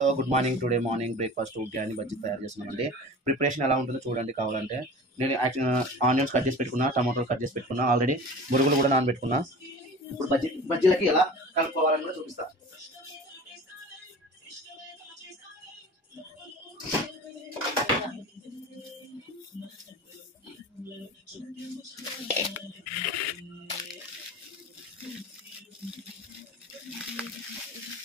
Good morning. Today morning breakfast uggani bajji తయారు చేస్తున్నామండి. Preparation ఎలా ఉంటుందో చూడండి కావాలంటే. నేను ఆనియన్స్ కట్ చేసి పెట్టుకున్నా, టమాటోలు కట్ చేసి పెట్టుకున్నా, ఆల్రెడీ బురుగులు కూడా నానబెట్టుకున్నా. ఇప్పుడు బజ్జీలకి ఎలా కలుపుకోవాలని కూడా చూపిస్తా.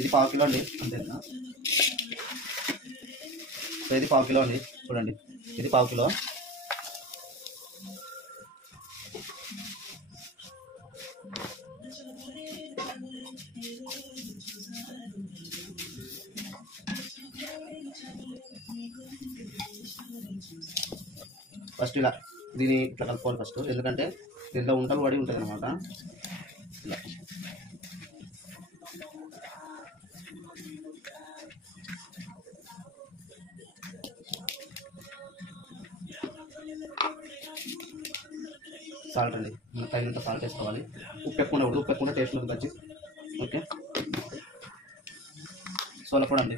ఇది 1/2 కిలో అండి, అంతేనా? సో ఇది 1/2 కిలో అండి, చూడండి ఇది 1/2 కిలో. ఫస్ట్ ఇలా దీన్ని ఇట్లా కలుపుకోవాలి ఫస్ట్, ఎందుకంటే దీంట్లో ఉంటలు పడి ఉంటుంది అనమాట. ఇలా సాల్ట్ అండి, మన తగినంత సాల్ట్ వేసుకోవాలి. ఉప్పు ఎక్కువ ఉండకూడదు, ఉప్పు ఎక్కువ టేస్ట్ ఉంటుంది బజ్జీ. ఓకే, సోలపొడి అండి,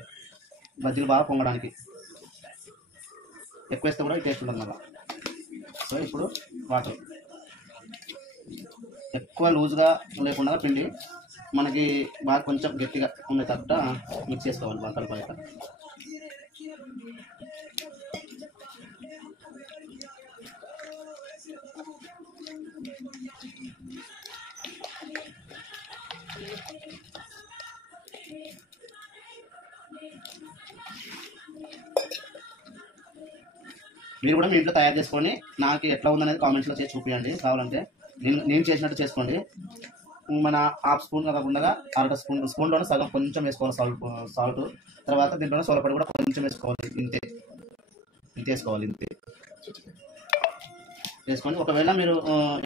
బజ్జీలు బాగా పొంగడానికి. ఎక్కువ వేస్తే కూడా టేస్ట్ ఉంటుంది మళ్ళీ. సో ఇప్పుడు వాటర్ ఎక్కువ లూజ్గా లేకుండా పిండి మనకి బాగా కొంచెం గట్టిగా ఉండే తగ్గ మిక్స్ చేసుకోవాలి బాగా కలిపాక. మీరు కూడా మీ ఇంట్లో తయారు చేసుకొని నాకు ఎట్లా ఉందనేది కామెంట్స్లో చేసి చూపించండి. కావాలంటే నేను చేసినట్టు చేసుకోండి. మన హాఫ్ స్పూన్ కాకుండా స్పూన్లోనే సగం కొంచెం వేసుకోవాలి సాల్ట్. తర్వాత దీంట్లోనే సోలపొడి కూడా కొంచెం వేసుకోవాలి, ఇంతే వేసుకోవాలి, ఇంతే వేసుకొని. ఒకవేళ మీరు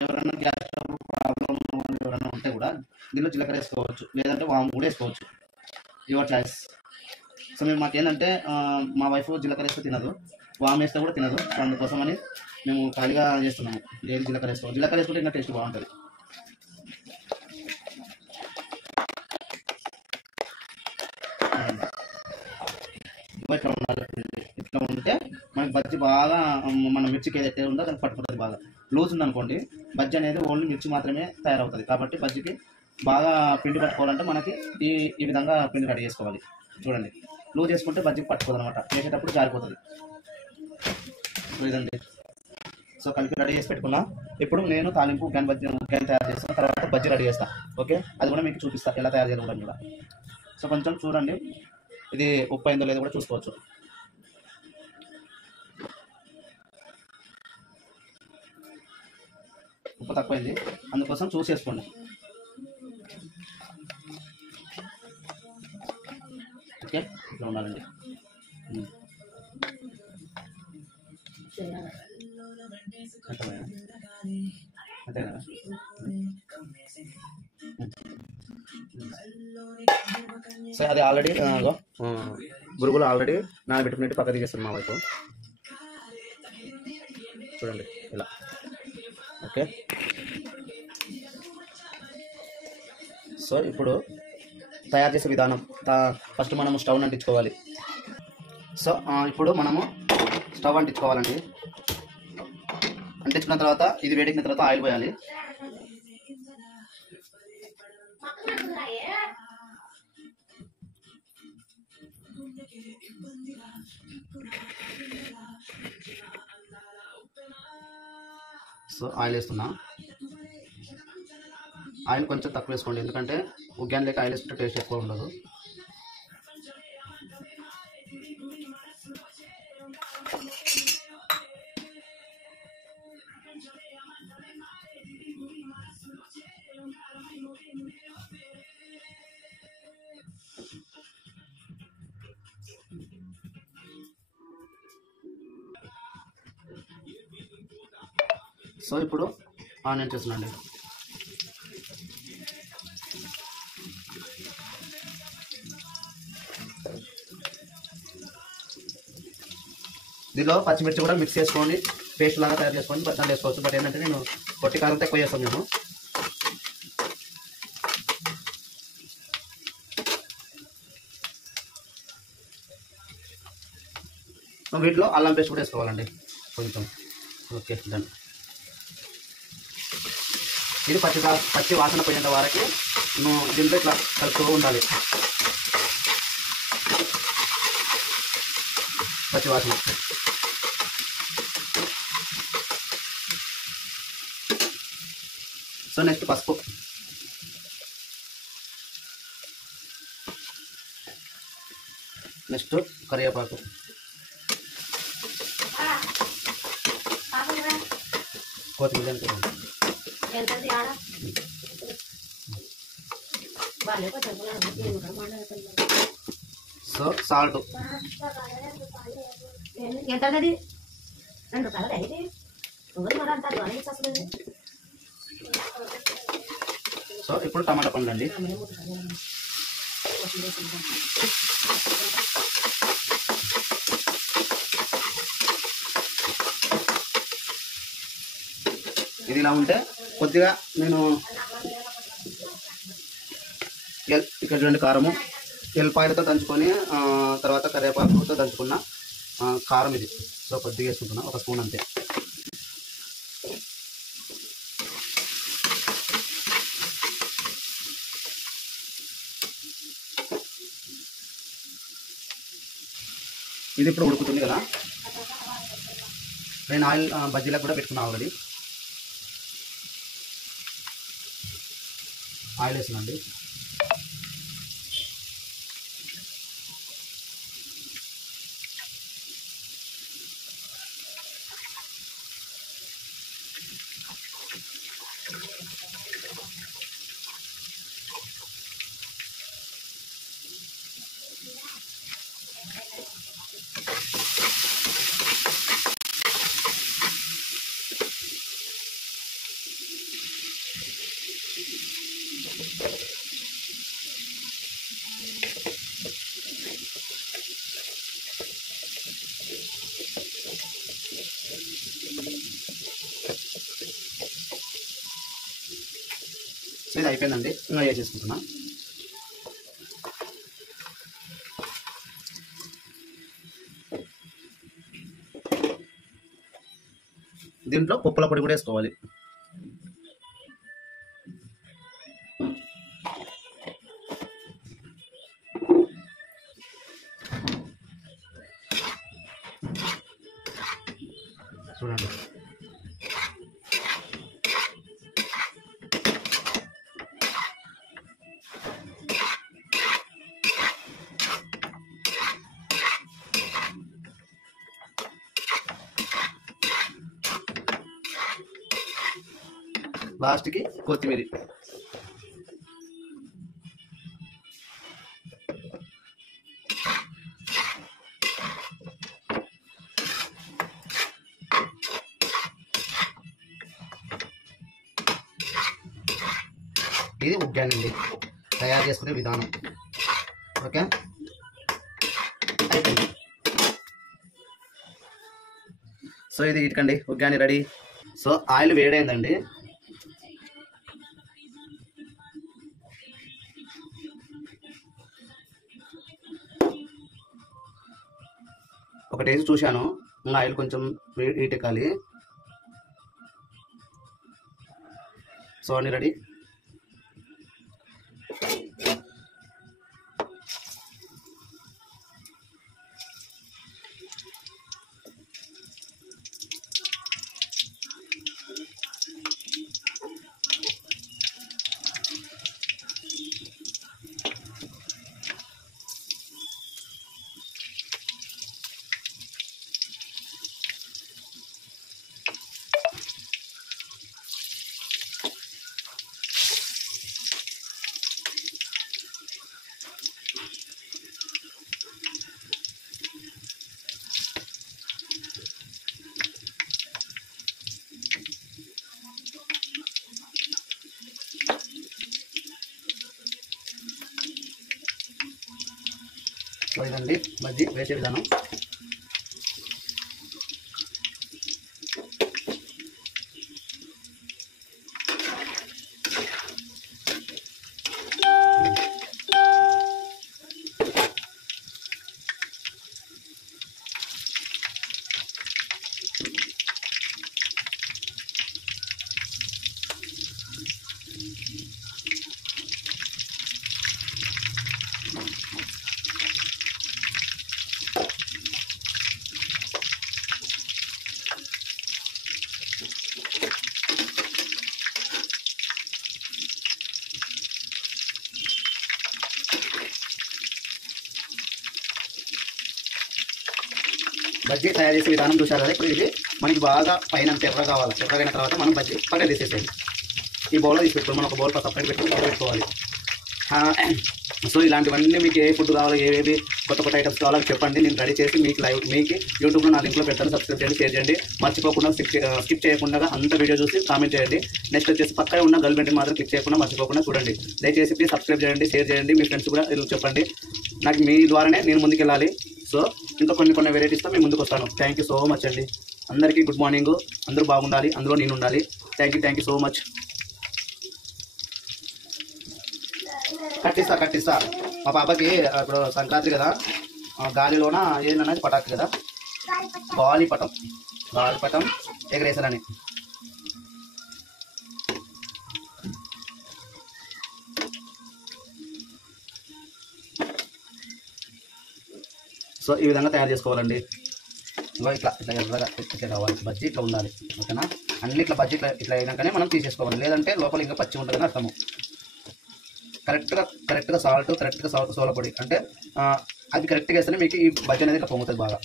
ఎవరైనా గ్యాస్ ప్రాబ్లం ఎవరైనా ఉంటే కూడా దీనిలో జీలకర్ర వేసుకోవచ్చు, లేదంటే వాము కూడా వేసుకోవచ్చు, యువర్ చాయిస్. సో మేము మాకేంటంటే మా వైఫ్ జీలకర్ర వేస్తే తినదు, వాము వేస్తే కూడా తినదు. సో అందుకోసమని మేము ఖాళీగా చేస్తున్నాము. ఏది జీలకర్ర వేసుకోవాలి, జీలకర్ర వేసుకుంటే ఇంకా టేస్ట్ బాగుంటుంది. ఇట్లా ఉండాలి, ఇట్లా ఉంటే మనకి బజ్జీ బాగా మన మిర్చికి ఏదైతే ఉందో దానికి పట్టుకుంటుంది. బాగా లూజ్ ఉందనుకోండి బజ్జీ అనేది ఓన్లీ మిర్చి మాత్రమే తయారవుతుంది. కాబట్టి బజ్జీకి బాగా పిండి పట్టుకోవాలంటే మనకి ఈ విధంగా పిండి రెడీ చేసుకోవాలి. చూడండి, లూజ్ చేసుకుంటే బజ్జీకి పట్టుకోదు అనమాట, చేసేటప్పుడు జారిపోతుంది. ఇదండి. సో కలిపి రెడీ చేసి పెట్టుకున్నా. ఇప్పుడు నేను తాలింపు ఉగ్గాని తయారు చేస్తాను, తర్వాత బజ్జీ రెడీ చేస్తాను. ఓకే, అది కూడా మీకు చూపిస్తాను ఎలా తయారు చేయడం కూడా. సో కొంచెం చూడండి, ఇది ఉప్పు అయిందో లేదో కూడా చూసుకోవచ్చు. ఉప్పు తక్కువైంది, అందుకోసం చూసేసుకోండి. ఓకే, ఇట్లా ఉండాలండి. అంతేనా? సో అది ఆల్రెడీ బురుగులు ఆల్రెడీ నానబెట్టుకున్నట్టు పక్క తీసేస్తాను మా వైపు. చూడండి ఇలా. ఓకే, సో ఇప్పుడు తయారు చేసే విధానం. ఫస్ట్ మనము స్టవ్ అంటించుకోవాలి. సో ఇప్పుడు మనము స్టవ్ అంటించుకోవాలండి. అంటించుకున్న తర్వాత ఇది వేడెక్కిన తర్వాత ఆయిల్ పోయాలి. సో ఆయిల్ వేస్తున్నా. ఆయిల్ కొంచెం తక్కువ వేసుకోండి, ఎందుకంటే ఉగ్గాని లేక ఆయిల్ వేసుకుంటే టేస్ట్ ఎక్కువ ఉండదు. సో ఇప్పుడు ఆనియన్ చేస్తున్నాండి. దీనిలో పచ్చిమిర్చి కూడా మిక్స్ చేసుకోండి, పేస్ట్ లాగా తయారు చేసుకొని బట్టాలు వేసుకోవచ్చు. బట్ ఏంటంటే నేను పొట్టి కారంతో ఎక్కువ చేస్తాను మేము. వీటిలో అల్లం పేస్ట్ కూడా వేసుకోవాలండి కొంచెం. Okay done. ఇది పచ్చి వాసన పోయేంత వరకు దీంట్లో ఇట్లా కలుపుతూ ఉండాలి. పచ్చి వాసన. సో నెక్స్ట్ పసుపు. నెక్స్ట్ కరివేపాకు. కొత్తిమీర. So salt. సో ఇప్పుడు టమాటా పండు అండి. ఇది ఇలా ఉంటే కొద్దిగా నేను ఇక్కడ చూడండి కారము ఎల్లిపాయలతో దంచుకొని తర్వాత కరివేపాకుతో దంచుకున్న కారం ఇది. సో కొద్దిగా వేసుకుంటున్నా, 1 స్పూన్ అంతే. ఇది ఇప్పుడు ఉడుకుతుంది కదా. నేను ఆయిల్ బజ్జీలకు కూడా పెట్టుకున్నా ఆల్రెడీ. ఆయిల్ వేసినండి. సో ఇది అయిపోయిందండి. ఇంకా చేసుకుంటున్నా. దీంట్లో పప్పుల పొడి కూడా వేసుకోవాలి. చూడండి. లాస్ట్కి కొత్తిమీర. ఇది ఉగ్గానండి తయారు చేసుకునే విధానం. ఓకే అయిపోయింది. సో ఇది ఇటుకండి ఉగ్గాని రెడీ. సో ఆయిల్ వేడైందండి. ఒక టేస్ట్ చూశాను, ఇంకా ఆయిల్ కొంచెం హీట్ ఎక్కాలి. సో అన్ని రెడీ. సో ఇదండి బజ్జీ వేసే విధానం. బజ్జీ తయారు చేసే విధానం చూశారు కదా. ఇప్పుడు ఇది మనకి బాగా పైన ఎర్ర కావాలి. ఎర్రగైన తర్వాత మనం బజ్జీ పక్కన తీసేసేది. ఈ బౌల్లో తీసి పెట్టుకోవాలి. మనం ఒక బౌల్ సపరేట్ పెట్టుకోవాలి. సో ఇలాంటివన్నీ మీకు ఏ ఫుడ్ కావాలో, ఏవేవి కొత్త కొత్త ఐటమ్స్ కావాలో చెప్పండి. నేను రెడీ చేసి మీకు యూట్యూబ్లో నా లింక్లో పెడతాను. సబ్స్క్రైబ్ చేయండి, షేర్ చేయండి. మర్చిపోకుండా స్కిప్ చేయకుండా అంత వీడియో చూసి కామెంట్ చేయండి. నెక్స్ట్ వచ్చేసి పక్కనే ఉన్న గల్ బటన్ మాత్రం క్లిక్ చేయకుండా మర్చిపోకుండా చూడండి. దయచేసి ప్లీజ్ సబ్స్క్రైబ్ చేయండి, షేర్ చేయండి. మీ ఫ్రెండ్స్ కూడా చెప్పండి. నాకు మీ ద్వారానే నేను ముందుకెళ్ళాలి. సో ఇంకా కొన్ని వెరైటీస్తో మేము ముందుకు వస్తాను. థ్యాంక్ యూ సో మచ్ అండి. అందరికీ గుడ్ మార్నింగ్. అందరూ బాగుండాలి, అందులో నేను ఉండాలి. Thank you so much. కట్టిస్తా మా పాపకి ఇప్పుడు సంక్రాంతి కదా, గాలిలోన ఏంటన్నది పటాకు కదా, గాలిపటం ఎగరేసారని. సో ఈ విధంగా తయారు చేసుకోవాలండి. ఇట్లా ఎర్రగా ఇట్లా కావాలి. బజ్జీ ఇట్లా ఉండాలి. ఓకేనా? అన్ని ఇట్లా బజ్జీ ఇట్లా అయినాకనే మనం తీసేసుకోవాలి. లేదంటే లోపల ఇంకా పచ్చి ఉంటుందని అర్థము. కరెక్ట్గా సాల్ట్, కరెక్ట్గా సోల పొడి అంటే అది కరెక్ట్గా వేస్తేనే మీకు ఈ బజ్జీ అనేది ఇట్లా పొంగుతుంది బాగా.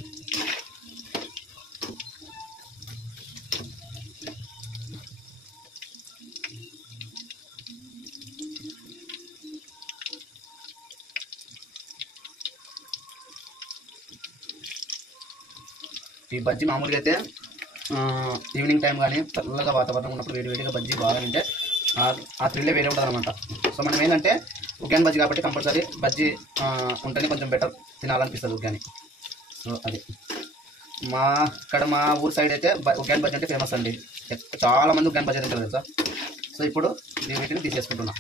ఈ బజ్జీ మామూలుగా అయితే ఈవినింగ్ టైం కానీ చల్లగా వాతావరణం ఉన్నప్పుడు వేడిగా బజ్జీ బాగా తింటే ఆ థ్రిల్లే వేరే ఉంటుంది అనమాట. సో మనం ఏంటంటే ఉగ్గాని బజ్జీ కాబట్టి కంపల్సరీ బజ్జీ ఉంటేనే కొంచెం బెటర్ తినాలనిపిస్తుంది ఉగ్గాని. సో అది మా ఊరు సైడ్ అయితే ఉగ్గాని బజ్జీ అంటే ఫేమస్ అండి. చాలామంది ఉగ్గాని బజ్జీ తింటారు కదా. సో ఇప్పుడు వీటిని తీసేసుకుంటున్నా.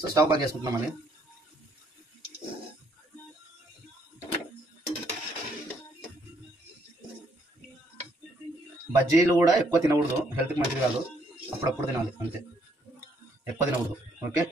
సో స్టవ్ బంద్ చేసుకుంటున్నామండి. బజ్జీలు కూడా ఎక్కువ తినకూడదు, హెల్త్కి మంచిది కాదు. అప్పుడప్పుడు తినాలి అంతే, ఎక్కువ తినకూడదు. ఓకే.